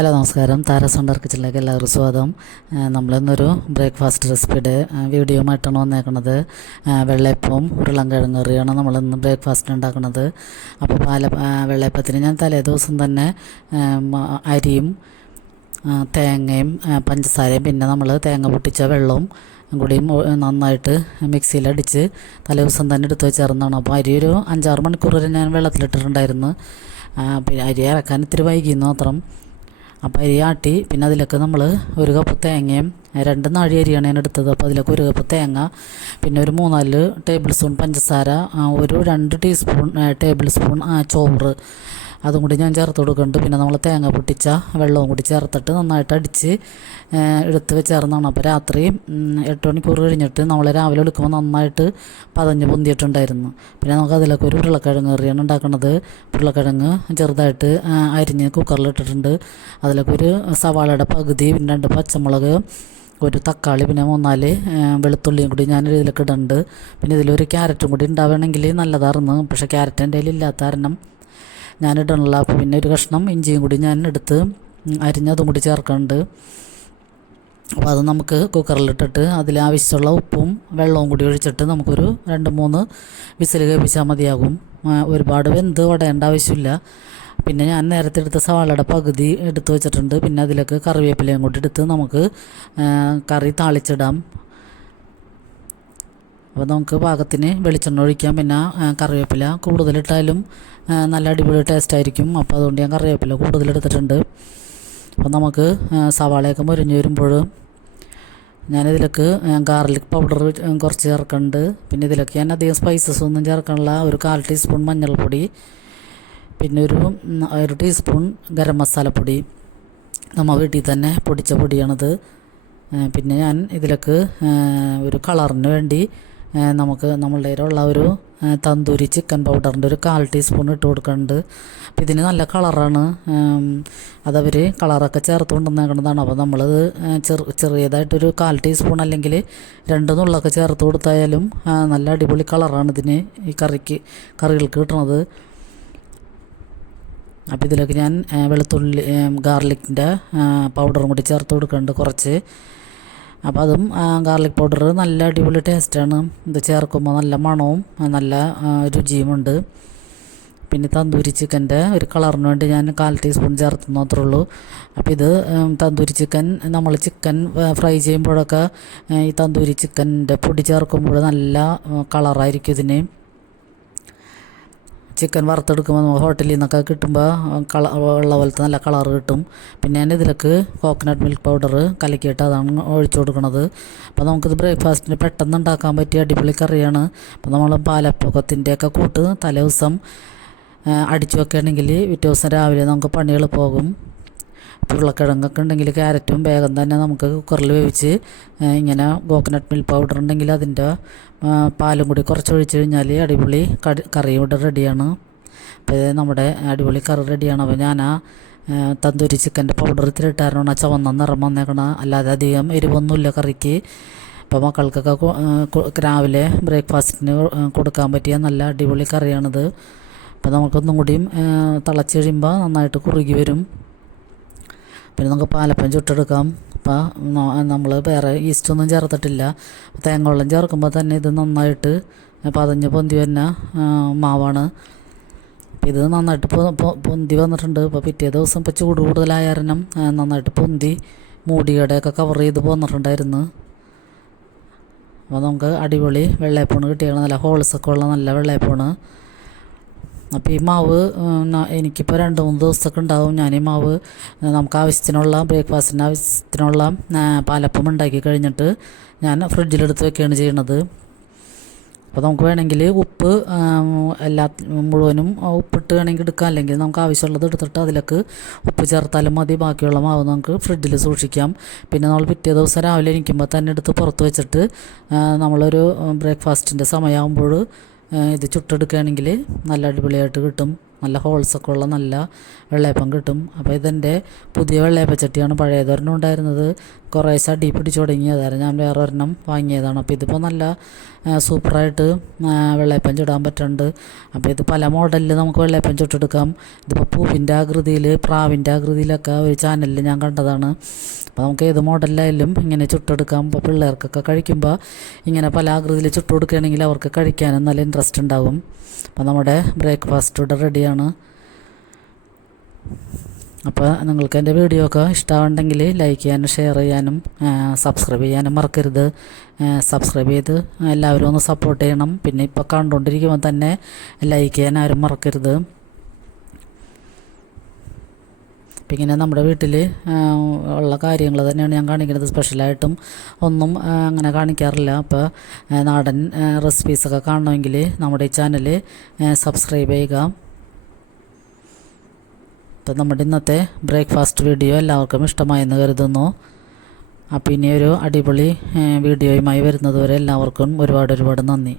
Hello നമസ്കാരം. താരസുണ്ടർ കിച്ചണിലേക്ക് എല്ലാവർക്കും സ്വാഗതം. നമ്മളിന്നൊരു ബ്രേക്ക്ഫാസ്റ്റ് റെസിപ്പിയുടെ ആ, വീഡിയോ ആയിട്ടാണ് വന്നേക്കണത്. ആ, വെള്ളയപ്പവും ഉരുളൻകിഴങ്ങ് കറിയാണ് നമ്മളിന്ന് ബ്രേക്ക്ഫാസ്റ്റ് ഉണ്ടാക്കുന്നത് അപ്പോൾ പാല വെള്ളയപ്പത്തിന് ഞാൻ തലേ ദിവസം തന്നെ അരിയും തേങ്ങയും പഞ്ചസാരയും പിന്നെ നമ്മൾ തേങ്ങ പൊട്ടിച്ച വെള്ളവും കൂടിയും നന്നായിട്ട് മിക്സിയിലടിച്ച് തലേ ദിവസം തന്നെ എടുത്ത് വെച്ചിരുന്നതാണ് അപ്പോൾ അരി ഒരു അഞ്ചാറ് മണിക്കൂർ വരെ ഞാൻ വെള്ളത്തിലിട്ടിട്ടുണ്ടായിരുന്നു. പിന്നെ അരി ഇറക്കാൻ ഇത്തിരി വൈകിയെന്ന് മാത്രം. അപ്പോൾ അരി ആട്ടി പിന്നെ അതിലേക്ക് നമ്മൾ ഒരു കപ്പ് തേങ്ങയും രണ്ട് നാഴി അരിയാണ് ഞാൻ എടുത്തത്. അപ്പോൾ അതിലേക്ക് ഒരു കപ്പ് തേങ്ങ പിന്നെ ഒരു മൂന്നാൽ ടേബിൾ സ്പൂൺ പഞ്ചസാര ഒരു രണ്ട് ടീസ്പൂൺ ടേബിൾ സ്പൂൺ ചോറ്. അതും കൂടി ഞാൻ ചേർത്ത് കൊടുക്കുന്നുണ്ട്. പിന്നെ നമ്മൾ തേങ്ങ പൊട്ടിച്ച വെള്ളവും കൂടി ചേർത്തിട്ട് നന്നായിട്ട് അടിച്ച് എടുത്ത് വെച്ചേർന്നാണ്. അപ്പോൾ രാത്രി എട്ട് മണിക്കൂർ കഴിഞ്ഞിട്ട് നമ്മൾ രാവിലെ എടുക്കുമ്പോൾ നന്നായിട്ട് പതഞ്ഞ് പൊന്തിയിട്ടുണ്ടായിരുന്നു. പിന്നെ നമുക്ക് അതിലൊക്കെ ഒരു ഉരുളക്കിഴങ്ങ് കറിയാണ് ഉണ്ടാക്കുന്നത് ഉരുളക്കിഴങ്ങ് ചെറുതായിട്ട് അരിഞ്ഞ് കുക്കറിൽ ഇട്ടിട്ടുണ്ട്. അതിലൊക്കെ ഒരു സവാളയുടെ പകുതി പിന്നെ രണ്ട് പച്ചമുളക് ഒരു തക്കാളി പിന്നെ മൂന്നാൽ വെളുത്തുള്ളിയും കൂടി ഞാൻ ഇതിലേക്ക് ഇടുന്നുണ്ട്. പിന്നെ ഇതിലൊരു ക്യാരറ്റും കൂടി ഉണ്ടാവുകയാണെങ്കിൽ നല്ലതായിരുന്നു പക്ഷേ ക്യാരറ്റ് എന്റെ ഇല്ലാത്ത കാരണം ഞാൻ അപ്പോൾ പിന്നെ ഒരു കഷ്ണം ഇഞ്ചിയും കൂടി ഞാൻ എടുത്ത് അരിഞ്ഞതും കൂടി ചേർക്കുന്നുണ്ട് അപ്പോൾ അത് നമുക്ക് കുക്കറിലിട്ടിട്ട് അതിൽ ആവശ്യമുള്ള ഉപ്പും വെള്ളവും കൂടി ഒഴിച്ചിട്ട് നമുക്കൊരു രണ്ട് മൂന്ന് വിസിൽ കേൾപ്പിച്ചാൽ മതിയാകും. ഒരുപാട് വെന്ത് ഉടയേണ്ട ആവശ്യമില്ല. പിന്നെ ഞാൻ നേരത്തെ എടുത്ത സവാളയുടെ പകുതി എടുത്ത് വെച്ചിട്ടുണ്ട്. പിന്നെ അതിലേക്ക് കറിവേപ്പിലയും കൂടി എടുത്ത് നമുക്ക് കറി താളിച്ചിടാം. അപ്പോൾ നമുക്ക് പാകത്തിന് വെളിച്ചെണ്ണ ഒഴിക്കാം. പിന്നെ കറിവേപ്പില കൂടുതലിട്ടാലും നല്ല അടിപൊളി ടേസ്റ്റ് ആയിരിക്കും. അപ്പോൾ അതുകൊണ്ട് ഞാൻ കറിവേപ്പില കൂടുതലെടുത്തിട്ടുണ്ട്. അപ്പോൾ നമുക്ക് സവാളയൊക്കെ മുരിഞ്ഞ് വരുമ്പോൾ ഞാനിതിലേക്ക് ഗാർലിക് പൗഡർ കുറച്ച് ചേർക്കുന്നുണ്ട്. പിന്നെ ഇതിലേക്ക് ഞാൻ അധികം സ്പൈസസ് ഒന്നും ചേർക്കാനുള്ള ഒരു കാൽ ടീസ്പൂൺ മഞ്ഞൾപ്പൊടി പിന്നെ ഒരു ഒരു ടീസ്പൂൺ ഗരം മസാലപ്പൊടി. നമ്മൾ വീട്ടിൽ തന്നെ പൊടിച്ച പൊടിയാണത്. പിന്നെ ഞാൻ ഇതിലേക്ക് ഒരു കളറിന് വേണ്ടി നമുക്ക് നമ്മളുടെ കയ്യിലുള്ള ഒരു തന്തൂരി ചിക്കൻ പൗഡറിന്റെ ഒരു കാൽ ടീസ്പൂൺ ഇട്ട് കൊടുക്കുന്നുണ്ട് അപ്പം ഇതിന് നല്ല കളറാണ് അതവർ കളറൊക്കെ ചേർത്ത് കൊണ്ടുവന്നേക്കുന്നതാണ് അപ്പോൾ നമ്മളത് ചെറു ചെറിയതായിട്ടൊരു കാൽ ടീസ്പൂൺ അല്ലെങ്കിൽ രണ്ട് നുള്ളൊക്കെ ചേർത്ത് കൊടുത്തായാലും നല്ല അടിപൊളി കളറാണ് ഇതിന് ഈ കറിക്ക് കറികൾക്ക് കിട്ടുന്നത് അപ്പോൾ ഇതിലേക്ക് ഞാൻ വെളുത്തുള്ളി ഗാർലിക്കിന്റെ പൗഡറും കൂടി ചേർത്ത് കൊടുക്കുന്നുണ്ട് കുറച്ച്. അപ്പോൾ അതും ഗാർലിക് പൗഡർ നല്ല അടിപൊളി ടേസ്റ്റാണ് ഇത് ചേർക്കുമ്പോൾ നല്ല മണവും നല്ല രുചിയുമുണ്ട്. പിന്നെ തന്തൂരി ചിക്കന്റെ ഒരു കളറിന് വേണ്ടി ഞാൻ കാൽ ടീസ്പൂൺ ചേർത്തു മാത്രമേ ഉള്ളൂ. അപ്പോൾ ഇത് തന്തൂരി ചിക്കൻ നമ്മൾ ചിക്കൻ ഫ്രൈ ചെയ്യുമ്പോഴൊക്കെ ഈ തന്തൂരി ചിക്കന്റെ പൊടി ചേർക്കുമ്പോൾ നല്ല കളറായിരിക്കും ഇതിന്. ചിക്കൻ വറുത്തെടുക്കുമ്പോൾ നമുക്ക് ഹോട്ടലിൽ നിന്നൊക്കെ കിട്ടുമ്പോൾ കള ഉള്ള പോലത്തെ നല്ല കളർ കിട്ടും. പിന്നെ ഞാൻ ഇതിലേക്ക് കോക്കനട്ട് മിൽക്ക് പൗഡർ കലക്കിയിട്ട് അതാണ് ഒഴിച്ചു കൊടുക്കുന്നത് അപ്പോൾ നമുക്കിത് ബ്രേക്ക്ഫാസ്റ്റിന് പെട്ടെന്ന് ഉണ്ടാക്കാൻ പറ്റിയ അടിപൊളി കറിയാണ്. അപ്പോൾ നമ്മൾ പാലപ്പക്കത്തിന്റെയൊക്കെ കൂട്ട് തലേ ദിവസം അടിച്ചു വെക്കുകയാണെങ്കിൽ പിറ്റേ ദിവസം രാവിലെ നമുക്ക് പണികൾ പോകും. ഉരുളക്കിഴങ്ങൊക്കെ ഉണ്ടെങ്കിൽ ക്യാരറ്റും വേഗം തന്നെ നമുക്ക് കുക്കറിൽ വേവിച്ച് ഇങ്ങനെ കോക്കനട്ട് മിൽക്ക് പൗഡർ ഉണ്ടെങ്കിൽ അതിന്റെ പാലും കൂടി കുറച്ച് ഒഴിച്ച് കഴിഞ്ഞാൽ അടിപൊളി കറി ഇവിടെ റെഡിയാണ് അപ്പോൾ നമ്മുടെ അടിപൊളി കറി റെഡിയാണ് അപ്പോൾ ഞാൻ ആ തന്തൂരി ചിക്കന്റെ പൗഡർ ഇത്തിരി ഇട്ടായിരുന്നു ആ ചുവന്ന നിറം വന്നേക്കണ. അല്ലാതെ അധികം എരിവൊന്നുമില്ല കറിക്ക്. അപ്പോൾ മക്കൾക്കൊക്കെ രാവിലെ ബ്രേക്ക്ഫാസ്റ്റിന് കൊടുക്കാൻ പറ്റിയ നല്ല അടിപൊളി കറിയാണിത്. അപ്പോൾ നമുക്കൊന്നും കൂടിയും തിളച്ച് കഴിയുമ്പോൾ നന്നായിട്ട് കുറുകി വരും. പിന്നെ നമുക്ക് പാലപ്പം ചുട്ടെടുക്കാം. അപ്പം നമ്മൾ വേറെ ഈസ്റ്റൊന്നും ചേർത്തിട്ടില്ല. തേങ്ങ വെള്ളം ചേർക്കുമ്പോൾ തന്നെ ഇത് നന്നായിട്ട് പതഞ്ഞ് പൊന്തി വരുന്ന മാവാണ്. ഇത് നന്നായിട്ട് പൊന്തി വന്നിട്ടുണ്ട്. ഇപ്പോൾ പിറ്റേ ദിവസം ഇപ്പോൾ ചൂട് കൂടുതലായ കാരണം നന്നായിട്ട് പൊന്തി മൂടിയുടെയൊക്കെ കവർ ചെയ്ത് പോന്നിട്ടുണ്ടായിരുന്നു. അപ്പോൾ നമുക്ക് അടിപൊളി വെള്ളയപ്പൂണ് കിട്ടിയാണ് നല്ല ഹോൾസൊക്കെ ഉള്ള നല്ല വെള്ളയപ്പമാണ്. അപ്പോൾ ഈ മാവ് എനിക്കിപ്പോൾ രണ്ട് മൂന്ന് ദിവസമൊക്കെ ഉണ്ടാവും. ഞാൻ ഈ മാവ് നമുക്ക് ആവശ്യത്തിനുള്ള ബ്രേക്ക്ഫാസ്റ്റിന് ആവശ്യത്തിനുള്ള പാലപ്പം ഉണ്ടാക്കി കഴിഞ്ഞിട്ട് ഞാൻ ഫ്രിഡ്ജിലെടുത്ത് വെക്കുകയാണ് ചെയ്യണത്. അപ്പോൾ നമുക്ക് വേണമെങ്കിൽ ഉപ്പ് എല്ലാ മുഴുവനും ഉപ്പിട്ട് വേണമെങ്കിൽ എടുക്കാം. അല്ലെങ്കിൽ നമുക്ക് ആവശ്യമുള്ളത് എടുത്തിട്ട് അതിലേക്ക് ഉപ്പ് ചേർത്താലും മതി. ബാക്കിയുള്ള മാവ് നമുക്ക് ഫ്രിഡ്ജിൽ സൂക്ഷിക്കാം. പിന്നെ നമ്മൾ പിറ്റേ ദിവസം രാവിലെ എണീക്കുമ്പോൾ തന്നെ എടുത്ത് പുറത്ത് വെച്ചിട്ട് നമ്മളൊരു ബ്രേക്ക്ഫാസ്റ്റിന്റെ സമയമാകുമ്പോൾ ഇത് ചുട്ടെടുക്കുകയാണെങ്കിൽ നല്ല അടിപൊളിയായിട്ട് കിട്ടും. നല്ല ഹോൾസൊക്കെ ഉള്ള നല്ല വെള്ളയപ്പം കിട്ടും. അപ്പോൾ ഇതെന്റെ പുതിയ വെള്ളയപ്പച്ചട്ടിയാണ് പഴയതൊരെണ്ണം ഉണ്ടായിരുന്നത്. കുറേശ്ശെ അടി പിടിച്ച് തുടങ്ങി ഞാൻ വേറെ ഒരെണ്ണം വാങ്ങിയതാണ്. അപ്പോൾ ഇതിപ്പോൾ നല്ല സൂപ്പറായിട്ട് വെള്ളയപ്പം ചുടാൻ പറ്റുന്നുണ്ട്. അപ്പോൾ ഇത് പല മോഡലിൽ നമുക്ക് വെള്ളയപ്പം ചുട്ടെടുക്കാം. ഇതിപ്പോൾ പൂവിന്റെ ആകൃതിയിൽ പ്രാവിന്റെ ആകൃതിയിലൊക്കെ ഒരു ചാനലിൽ ഞാൻ കണ്ടതാണ്. അപ്പോൾ നമുക്ക് ഏത് മോഡലിലായാലും ഇങ്ങനെ ചുട്ടെടുക്കാം. ഇപ്പോൾ പിള്ളേർക്കൊക്കെ കഴിക്കുമ്പോൾ ഇങ്ങനെ പല ആകൃതിയിൽ ചുട്ടുകൊടുക്കുകയാണെങ്കിൽ അവർക്ക് കഴിക്കാനും നല്ല ഇൻട്രസ്റ്റ് ഉണ്ടാവും. അപ്പോൾ നമ്മുടെ ബ്രേക്ക്ഫാസ്റ്റ് ഇവിടെ റെഡിയാണ്. അപ്പോൾ നിങ്ങൾക്ക് എന്റെ വീഡിയോ ഒക്കെ ഇഷ്ടമുണ്ടെങ്കിൽ ലൈക്ക് ചെയ്യാനും ഷെയർ ചെയ്യാനും സബ്സ്ക്രൈബ് ചെയ്യാനും മറക്കരുത്. സബ്സ്ക്രൈബ് ചെയ്ത് എല്ലാവരും ഒന്ന് സപ്പോർട്ട് ചെയ്യണം. പിന്നെ ഇപ്പോൾ കണ്ടുകൊണ്ടിരിക്കുമ്പോൾ തന്നെ ലൈക്ക് ചെയ്യാൻ ആരും മറക്കരുത്. ഇങ്ങനെ നമ്മുടെ വീട്ടിൽ ഉള്ള കാര്യങ്ങൾ തന്നെയാണ് ഞാൻ കാണിക്കുന്നത്. സ്പെഷ്യലായിട്ടും ഒന്നും അങ്ങനെ കാണിക്കാറില്ല. അപ്പോൾ നാടൻ റെസിപ്പീസൊക്കെ കാണണമെങ്കിൽ നമ്മുടെ ഈ ചാനൽ സബ്സ്ക്രൈബ് ചെയ്യുക. അപ്പം നമ്മുടെ ഇന്നത്തെ ബ്രേക്ക്ഫാസ്റ്റ് വീഡിയോ എല്ലാവർക്കും ഇഷ്ടമായെന്ന് കരുതുന്നു. അപ്പം ഇനി ഒരു അടിപൊളി വീഡിയോയുമായി വരുന്നതുവരെ എല്ലാവർക്കും ഒരുപാട് ഒരുപാട് നന്ദി.